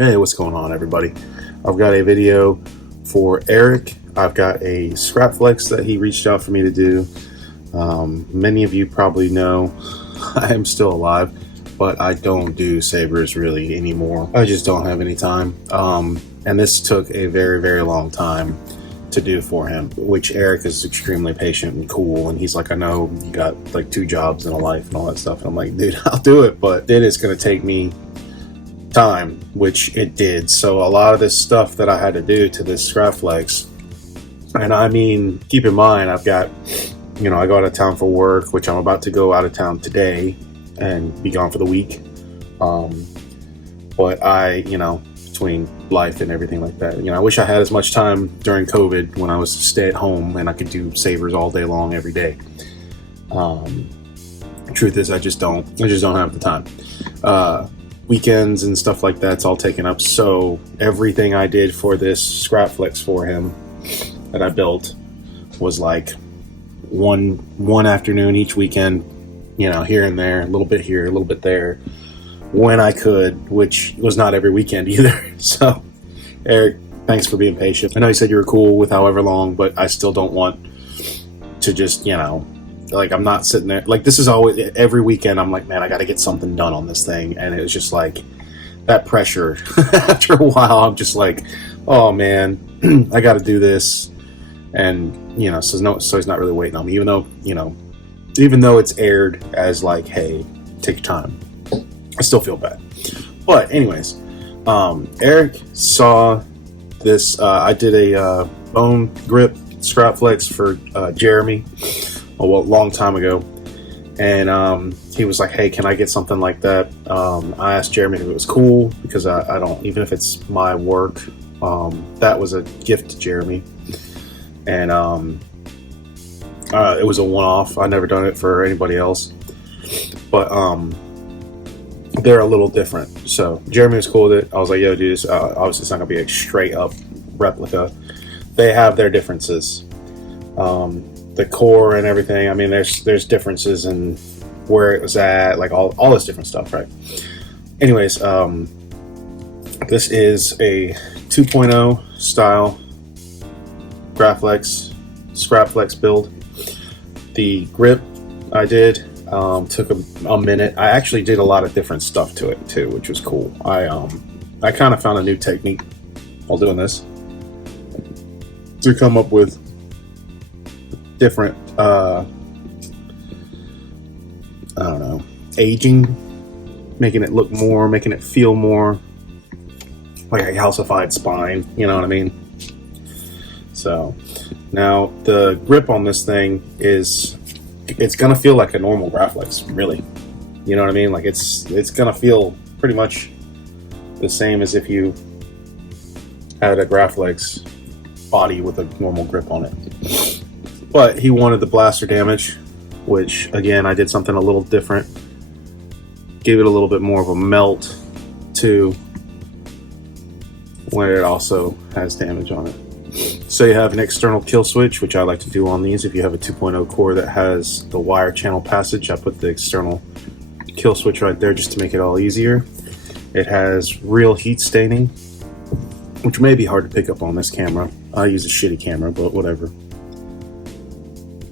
Hey, what's going on, everybody? I've got a video for Eric. I've got a scrap flex that he reached out for me to do. Many of you probably know I am still alive, but I don't do sabers really anymore. I just don't have any time. And this took a very, very long time to do for him, which Eric is extremely patient and cool. And he's like, I know you got like 2 jobs and a life and all that stuff. And I'm like, dude, I'll do it, but it is going to take me time, which it did. So a lot of this stuff that I had to do to this scrap flex, and I mean, keep in mind, I've got, I go out of town for work, which I'm about to go out of town today and be gone for the week. But I, between life and everything like that, I wish I had as much time during COVID when I was stay at home and I could do savers all day long every day. Truth is, I just don't have the time. Weekends and stuff like that's all taken up. So everything I did for this scrap flex for him that I built was like one afternoon each weekend, here and there, a little bit here, a little bit there, when I could, which was not every weekend either. So Eric, thanks for being patient. I know you said you were cool with however long, but I still don't want to just, like, I'm not sitting there, like, this is always, every weekend I'm like, man, I got to get something done on this thing. And it was just like that pressure. After a while, I'm just like, oh man, I got to do this. And, so he's not really waiting on me, even though it's aired as like, hey, take your time. I still feel bad. But anyways, Eric saw this, I did a bone grip scrap flex for Jeremy a long time ago, and he was like, hey, can I get something like that? I asked Jeremy if it was cool, because I don't, even if it's my work, that was a gift to Jeremy, and it was a one-off. I never done it for anybody else, but they're a little different. So Jeremy was cool with it. I was like, yo, dude, this, obviously it's not gonna be a straight up replica. They have their differences. The core and everything, I mean, there's differences in where it was at, like all this different stuff, right? Anyways, this is a 2.0 style scrap flex build. The grip I did took a minute. I actually did a lot of different stuff to it too, which was cool. I kind of found a new technique while doing this to come up with different aging, making it feel more like a calcified spine, you know what I mean? So now the grip on this thing it's gonna feel like a normal Graflex, really, you know what I mean? Like it's gonna feel pretty much the same as if you had a Graflex body with a normal grip on it. But he wanted the blaster damage, which again, I did something a little different. Gave it a little bit more of a melt to where it also has damage on it. So you have an external kill switch, which I like to do on these. If you have a 2.0 core that has the wire channel passage, I put the external kill switch right there just to make it all easier. It has real heat staining, which may be hard to pick up on this camera. I use a shitty camera, but whatever.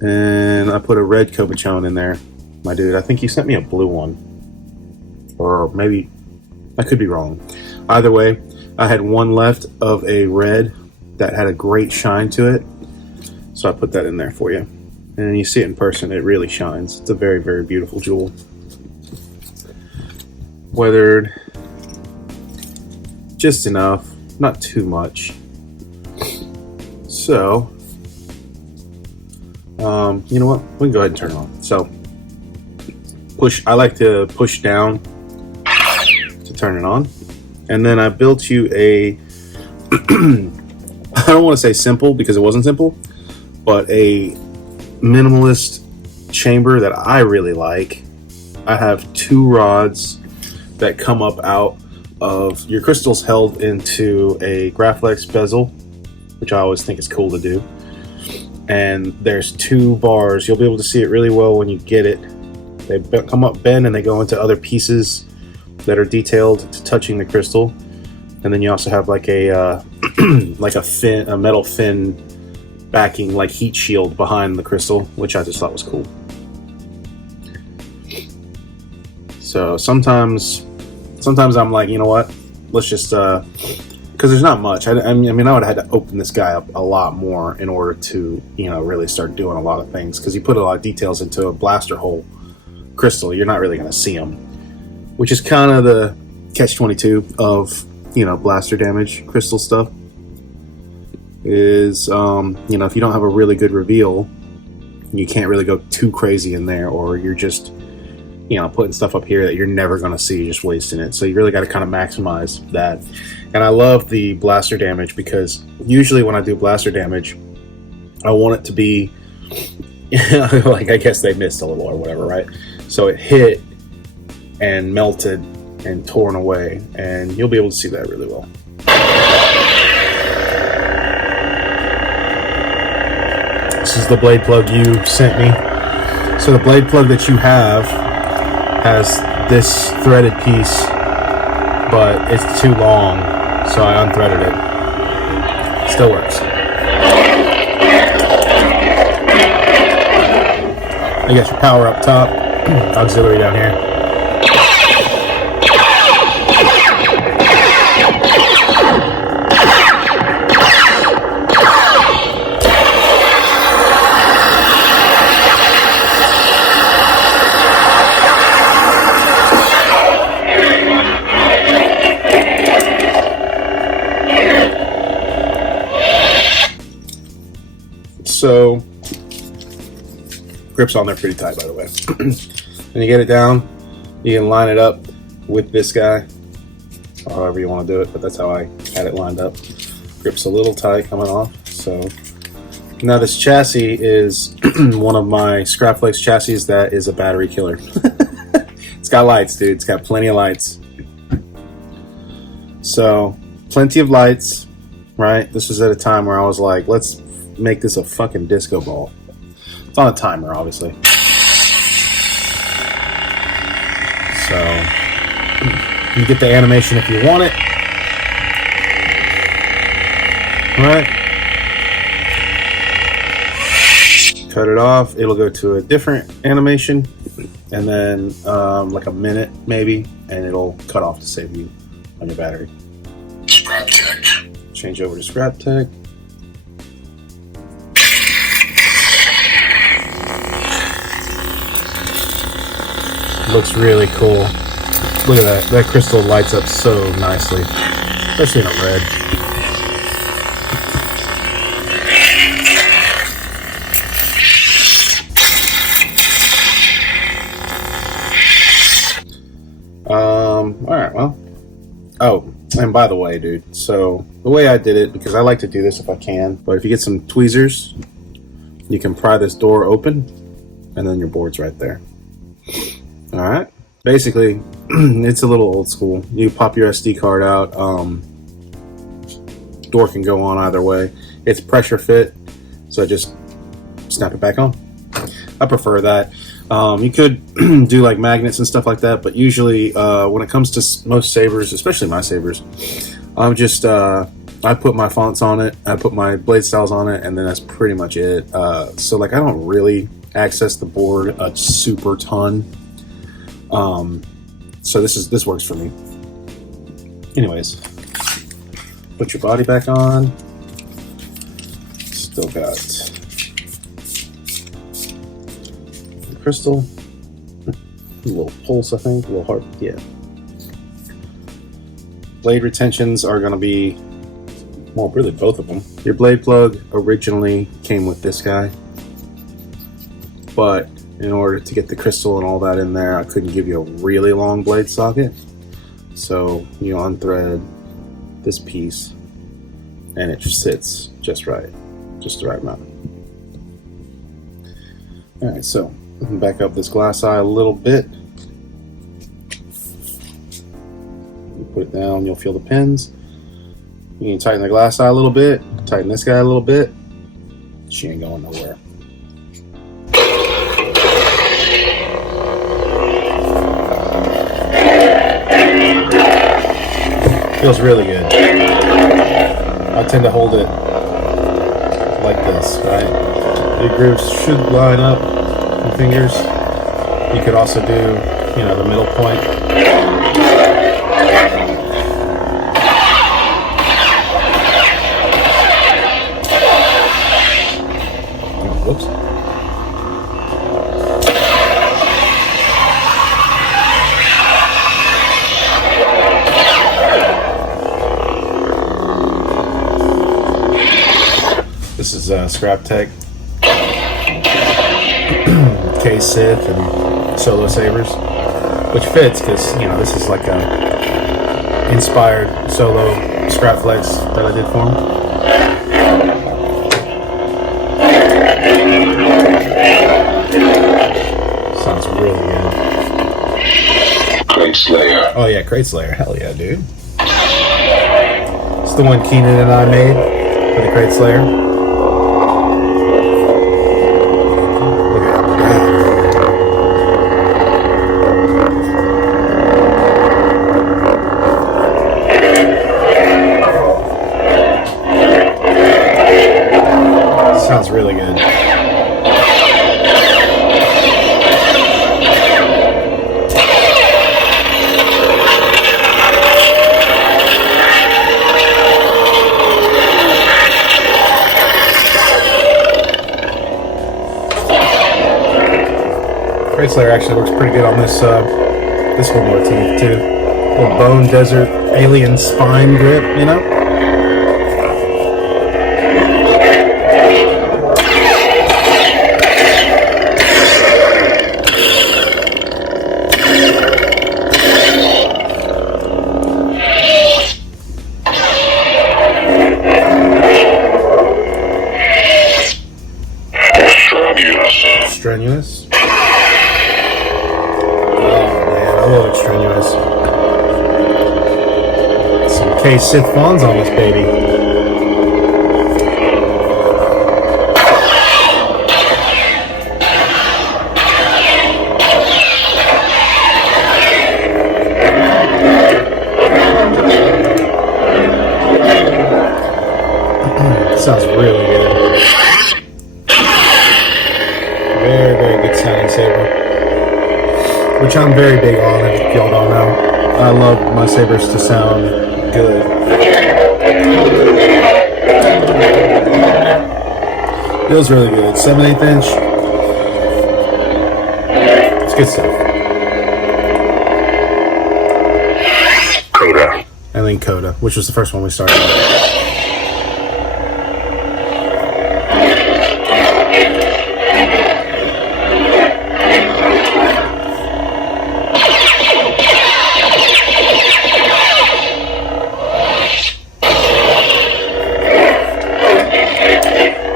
And I put a red Cobachone in there, my dude. I think you sent me a blue one, or maybe I could be wrong. Either way, I had one left of a red that had a great shine to it, so I put that in there for you. And you see it in person, it really shines. It's a very, very beautiful jewel. Weathered just enough, not too much. So you know what? We can go ahead and turn it on. So I like to push down to turn it on. And then I built you a, I don't want to say simple because it wasn't simple, but a minimalist chamber that I really like. I have 2 rods that come up out of your crystals held into a Graflex bezel, which I always think is cool to do. And there's 2 bars. You'll be able to see it really well when you get it. They come up, bend, and they go into other pieces that are detailed to touching the crystal. and then you also have like a like a metal fin backing, like heat shield behind the crystal, which I just thought was cool. So sometimes I'm like, you know what? Let's just because there's not much. I mean, I would have had to open this guy up a lot more in order to, you know, really start doing a lot of things, because he put a lot of details into a blaster hole crystal. You're not really going to see them, which is kind of the catch-22 of, you know, blaster damage crystal stuff. Is you know, if you don't have a really good reveal, you can't really go too crazy in there, or you're just, you know, putting stuff up here that you're never going to see, just wasting it. So you really got to kind of maximize that. And I love the blaster damage, because usually when I do blaster damage, I want it to be like, I guess they missed a little or whatever, right? So it hit and melted and torn away, and you'll be able to see that really well. This is the blade plug you sent me. So the blade plug that you have has this threaded piece, but it's too long, so I unthreaded it. Still works. You got your power up top, auxiliary down here. So, grip's on there pretty tight, by the way. When you get it down, you can line it up with this guy, or however you want to do it, but that's how I had it lined up. Grip's a little tight coming off. So now this chassis is one of my Scrapflex chassis that is a battery killer. It's got lights, dude. It's got plenty of lights. So, plenty of lights, right? This was at a time where I was like, let's make this a fucking disco ball. It's on a timer, obviously. So you get the animation if you want it. Alright. Cut it off. It'll go to a different animation, and then like a minute maybe, and it'll cut off to save you on your battery. Scrap Tech. Change over to Scrap Tech. Looks really cool. Look at that. That crystal lights up so nicely, especially in a red. Alright, well. Oh, and by the way, dude, so the way I did it, because I like to do this if I can, but if you get some tweezers, you can pry this door open, and then your board's right there. Alright, basically, it's a little old school. You pop your SD card out, door can go on either way. It's pressure fit, so just snap it back on. I prefer that. You could do like magnets and stuff like that, but usually when it comes to most sabers, especially my sabers, I'm just I put my fonts on it, I put my blade styles on it, and then that's pretty much it. So like I don't really access the board a super ton. So this works for me. Anyways, put your body back on. Still got the crystal, a little pulse, I think, a little heart. Yeah. Blade retentions are going to be, well, really both of them. Your blade plug originally came with this guy, but in order to get the crystal and all that in there, I couldn't give you a really long blade socket. So you unthread this piece and it just sits just right, just the right amount. All right, so back up this glass eye a little bit. You put it down, you'll feel the pins. You can tighten the glass eye a little bit, tighten this guy a little bit. She ain't going nowhere. Feels really good. I tend to hold it like this, right? Your grooves should line up your fingers. You could also do, the middle point. Whoops. This is Scrap Tech, K-Sith, and Solo Sabers, which fits because, this is like a inspired Solo Scrap Flex that I did for him. Sounds really good. Crate Slayer. Oh yeah, Crate Slayer. Hell yeah, dude. It's the one Keenan and I made for the Crate Slayer. Look at that. Sounds really good. Crate Slayer actually works pretty good on this this one motif too. Little bone desert alien spine grip, Strenuous. I love Extraneous. Some K-Sith Fawns on this baby. Sounds really good. Very, very good sounding saber. Which I'm very big on, if y'all don't know. I love my sabers to sound good. Feels really good. 7/8 inch. It's good stuff. Coda. And then Coda, which was the first one we started with.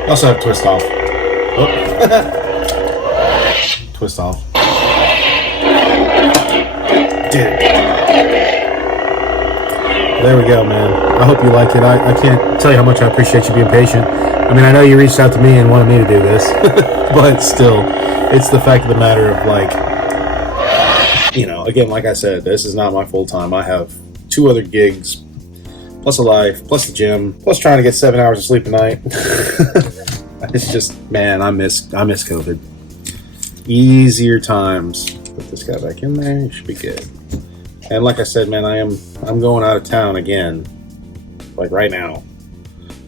Also have twist off. Oh. Twist off. Did it. There we go, man. I hope you like it. I can't tell you how much I appreciate you being patient. I mean, I know you reached out to me and wanted me to do this, but still, it's the fact of the matter of, like, again, like I said, this is not my full time. I have 2 other gigs, plus a life, plus the gym, plus trying to get 7 hours of sleep a night. It's just, man, I miss COVID. Easier times. Put this guy back in there. It should be good. And like I said, man, I'm going out of town again, like right now.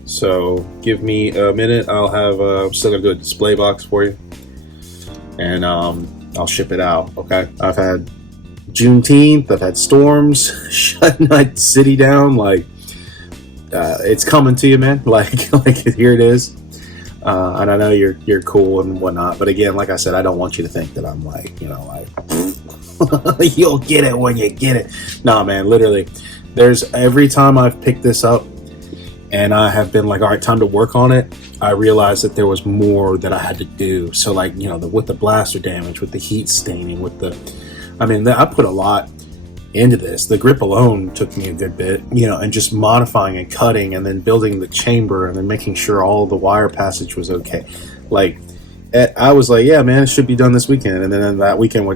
So give me a minute. I'll have still gonna do a display box for you, and I'll ship it out. Okay. I've had Juneteenth. I've had storms shutting my city down. Like it's coming to you, man. Like here it is. And I know you're cool and whatnot, but again, like I said, I don't want you to think that I'm like, you'll get it when you get it. Nah, man, literally, there's every time I've picked this up and I have been like, all right, time to work on it, I realized that there was more that I had to do. So like, with the blaster damage, with the heat staining, I put a lot into this. The grip alone took me a good bit, and just modifying and cutting and then building the chamber and then making sure all the wire passage was okay. Like, I was like, yeah, man, it should be done this weekend. And then that weekend